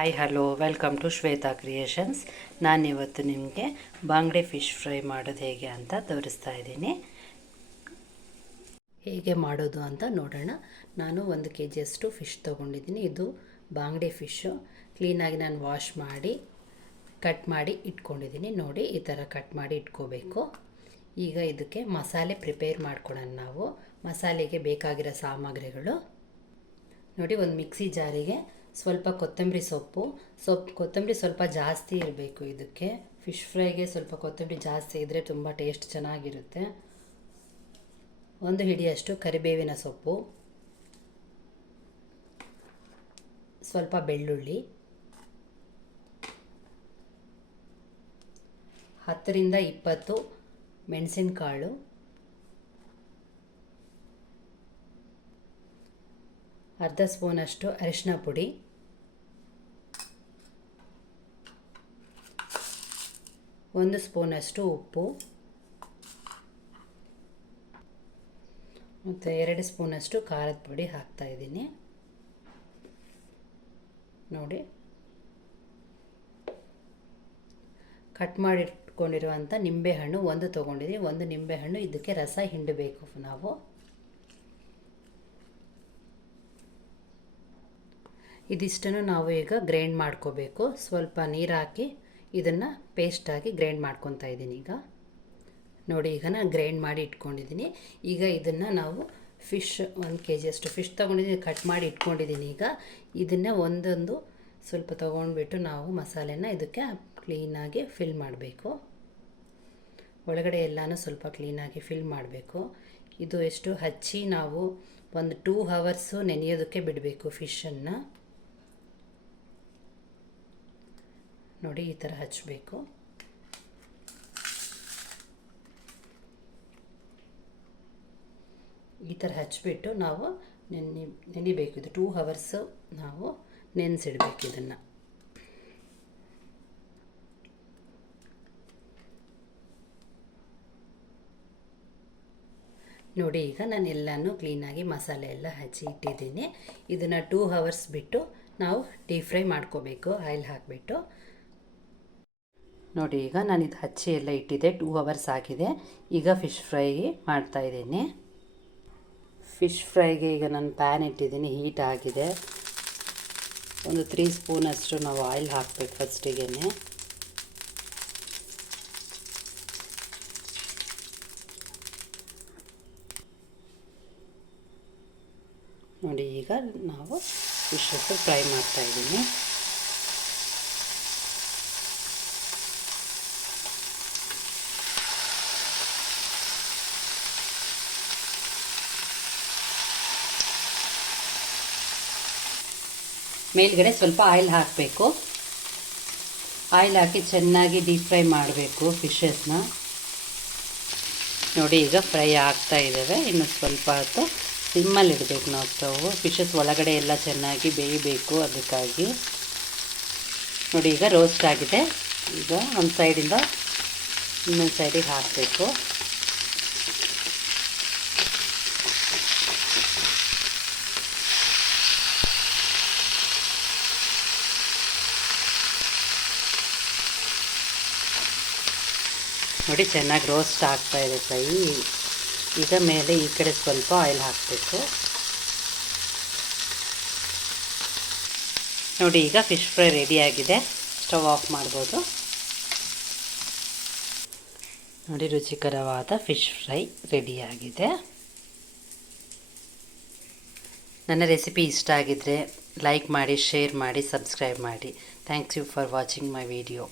Hi hello welcome to Shweta creations. ನಾನಿವತ್ತು ನಿಮಗೆ ಬಾಂಗ್ಡೆ fish fry ಮಾಡೋದು ಹೇಗೆ ಅಂತ ತೋರಿಸ್ತಾ ಇದ್ದೀನಿ. ಹೇಗೆ ಮಾಡೋದು ಅಂತ ನೋಡೋಣ. ನಾನು 1 kg ಫಿಶ್ ತೊಗೊಂಡಿದ್ದೀನಿ. ಇದು ಬಾಂಗ್ಡೆ ಫಿಶ್ಶು. ಕ್ಲೀನಾಗಿ ನಾನು ವಾಶ್ ಮಾಡಿ ಕಟ್ ಮಾಡಿ ಇಟ್ಕೊಂಡಿದ್ದೀನಿ. ನೋಡಿ, ಈ ಥರ ಕಟ್ ಮಾಡಿ ಇಟ್ಕೋಬೇಕು. ಈಗ ಇದಕ್ಕೆ ಮಸಾಲೆ ಪ್ರಿಪೇರ್ ಮಾಡ್ಕೊಳ್ಳೋಣ. ನಾವು ಮಸಾಲೆಗೆ ಬೇಕಾಗಿರೋ ಸಾಮಗ್ರಿಗಳು ನೋಡಿ. ಒಂದು ಮಿಕ್ಸಿ ಜಾರಿಗೆ ಸ್ವಲ್ಪ ಕೊತ್ತಂಬರಿ ಕೊತ್ತಂಬರಿ ಸ್ವಲ್ಪ ಜಾಸ್ತಿ ಇರಬೇಕು. ಇದಕ್ಕೆ ಫಿಶ್ ಫ್ರೈಗೆ ಸ್ವಲ್ಪ ಕೊತ್ತಂಬರಿ ಜಾಸ್ತಿ ಇದ್ದರೆ ತುಂಬ ಟೇಸ್ಟ್ ಚೆನ್ನಾಗಿರುತ್ತೆ. 1 ಹಿಡಿಯಷ್ಟು ಕರಿಬೇವಿನ ಸೊಪ್ಪು, ಸ್ವಲ್ಪ ಬೆಳ್ಳುಳ್ಳಿ, 10 ರಿಂದ 20 ಮೆಣಸಿನಕಾಳು, ಅರ್ಧ ಸ್ಪೂನಷ್ಟು ಅರಿಶಿನ ಪುಡಿ, ಒಂದು ಸ್ಪೂನಷ್ಟು ಉಪ್ಪು ಮತ್ತು 2 ಸ್ಪೂನಷ್ಟು ಖಾರದ ಪುಡಿ ಹಾಕ್ತಾಯಿದ್ದೀನಿ. ನೋಡಿ, ಕಟ್ ಮಾಡಿಟ್ಕೊಂಡಿರುವಂಥ ನಿಂಬೆಹಣ್ಣು 1 ತೊಗೊಂಡಿದ್ದೀನಿ. 1 ನಿಂಬೆಹಣ್ಣು ಇದಕ್ಕೆ ರಸ ಹಿಂಡಬೇಕು. ನಾವು ಇದಿಷ್ಟನ್ನು ನಾವು ಈಗ ಗ್ರೈಂಡ್ ಮಾಡ್ಕೋಬೇಕು. ಸ್ವಲ್ಪ ನೀರು ಹಾಕಿ ಇದನ್ನು ಪೇಸ್ಟಾಗಿ ಗ್ರೈಂಡ್ ಮಾಡ್ಕೊತಾ ಇದ್ದೀನಿ. ಈಗ ನೋಡಿ, ಈಗ ನಾನು ಗ್ರೈಂಡ್ ಮಾಡಿ ಇಟ್ಕೊಂಡಿದ್ದೀನಿ. ಈಗ ಇದನ್ನು ನಾವು ಫಿಶ್ 1 kg ಫಿಶ್ ತೊಗೊಂಡಿದ್ದೀನಿ, ಕಟ್ ಮಾಡಿ ಇಟ್ಕೊಂಡಿದ್ದೀನಿ. ಈಗ ಇದನ್ನು ಒಂದೊಂದು ಸ್ವಲ್ಪ ತೊಗೊಂಡ್ಬಿಟ್ಟು ನಾವು ಮಸಾಲೆನ ಇದಕ್ಕೆ ಕ್ಲೀನಾಗಿ ಫಿಲ್ ಮಾಡಬೇಕು. ಒಳಗಡೆ ಎಲ್ಲನೂ ಸ್ವಲ್ಪ ಕ್ಲೀನಾಗಿ ಫಿಲ್ ಮಾಡಬೇಕು. ಇದು ಎಷ್ಟು ಹಚ್ಚಿ ನಾವು ಒಂದು 2 hours ನೆನೆಯೋದಕ್ಕೆ ಬಿಡಬೇಕು ಫಿಶನ್ನು. ನೋಡಿ, ಈ ಥರ ಹಚ್ಚಬೇಕು. ಈ ಥರ ಹಚ್ಚಿಬಿಟ್ಟು ನಾವು ನೆನಿಬೇಕು. ಇದು 2 hours ನಾವು ನೆನೆಸಿಡ್ಬೇಕು ಇದನ್ನು. ನೋಡಿ, ಈಗ ನಾನು ಎಲ್ಲನೂ ಕ್ಲೀನಾಗಿ ಮಸಾಲೆ ಎಲ್ಲ ಹಚ್ಚಿ ಇಟ್ಟಿದ್ದೀನಿ. ಇದನ್ನು 2 hours ಬಿಟ್ಟು ನಾವು ಡೀಪ್ ಫ್ರೈ ಮಾಡ್ಕೋಬೇಕು, ಆಯಿಲ್ ಹಾಕಿಬಿಟ್ಟು. ನೋಡಿ, ಈಗ ನಾನು ಇದು ಹಚ್ಚಿ ಎಲ್ಲ ಇಟ್ಟಿದ್ದೆ. 2 hours ಆಗಿದೆ. ಈಗ ಫಿಶ್ ಫ್ರೈ ಮಾಡ್ತಾಯಿದ್ದೀನಿ. ಫಿಶ್ ಫ್ರೈಗೆ ಈಗ ನಾನು ಪ್ಯಾನ್ ಇಟ್ಟಿದ್ದೀನಿ, ಹೀಟ್ ಆಗಿದೆ. ಒಂದು 3 ಸ್ಪೂನಷ್ಟು ನಾವು ಆಯಿಲ್ ಹಾಕಬೇಕು ಫಸ್ಟಿಗೆ. ನೋಡಿ, ಈಗ ನಾವು ಫಿಶ್ ಫ್ರೈ ಮಾಡ್ತಾಯಿದ್ದೀನಿ. ಮೇಲ್ಗಡೆ ಸ್ವಲ್ಪ ಆಯಿಲ್ ಹಾಕಬೇಕು. ಆಯಿಲ್ ಹಾಕಿ ಚೆನ್ನಾಗಿ ಡೀಪ್ ಫ್ರೈ ಮಾಡಬೇಕು ಫಿಶಸ್ನ. ನೋಡಿ, ಈಗ ಫ್ರೈ ಆಗ್ತಾ ಇದ್ದಾವೆ. ಇನ್ನು ಸ್ವಲ್ಪ ಹೊತ್ತು ಸಿಮ್ಮಲ್ಲಿ ಇಡಬೇಕು ನಾವು ಸ್ಟವ್. ಫಿಶಸ್ ಒಳಗಡೆ ಎಲ್ಲ ಚೆನ್ನಾಗಿ ಬೇಯಬೇಕು, ಅದಕ್ಕಾಗಿ. ನೋಡಿ, ಈಗ ರೋಸ್ಟ್ ಆಗಿದೆ. ಈಗ ಒಂದು ಸೈಡಿಂದ ಇನ್ನೊಂದು ಸೈಡಿಗೆ ಹಾಕಬೇಕು. ನೋಡಿ, ಚೆನ್ನಾಗಿ ರೋಸ್ಟ್ ಆಗ್ತಾ ಇದೆ ಫ್ರೈ. ಈಗ ಮೇಲೆ ಈ ಕಡೆ ಸ್ವಲ್ಪ ಆಯಿಲ್ ಹಾಕಬೇಕು. ನೋಡಿ, ಈಗ ಫಿಶ್ ಫ್ರೈ ರೆಡಿಯಾಗಿದೆ. ಸ್ಟವ್ ಆಫ್ ಮಾಡ್ಬೋದು. ನೋಡಿ, ರುಚಿಕರವಾದ ಫಿಶ್ ಫ್ರೈ ರೆಡಿಯಾಗಿದೆ. ನನ್ನ ರೆಸಿಪಿ ಇಷ್ಟ ಆಗಿದ್ದರೆ ಲೈಕ್ ಮಾಡಿ, ಶೇರ್ ಮಾಡಿ, ಸಬ್ಸ್ಕ್ರೈಬ್ ಮಾಡಿ. Thanks you for watching my video.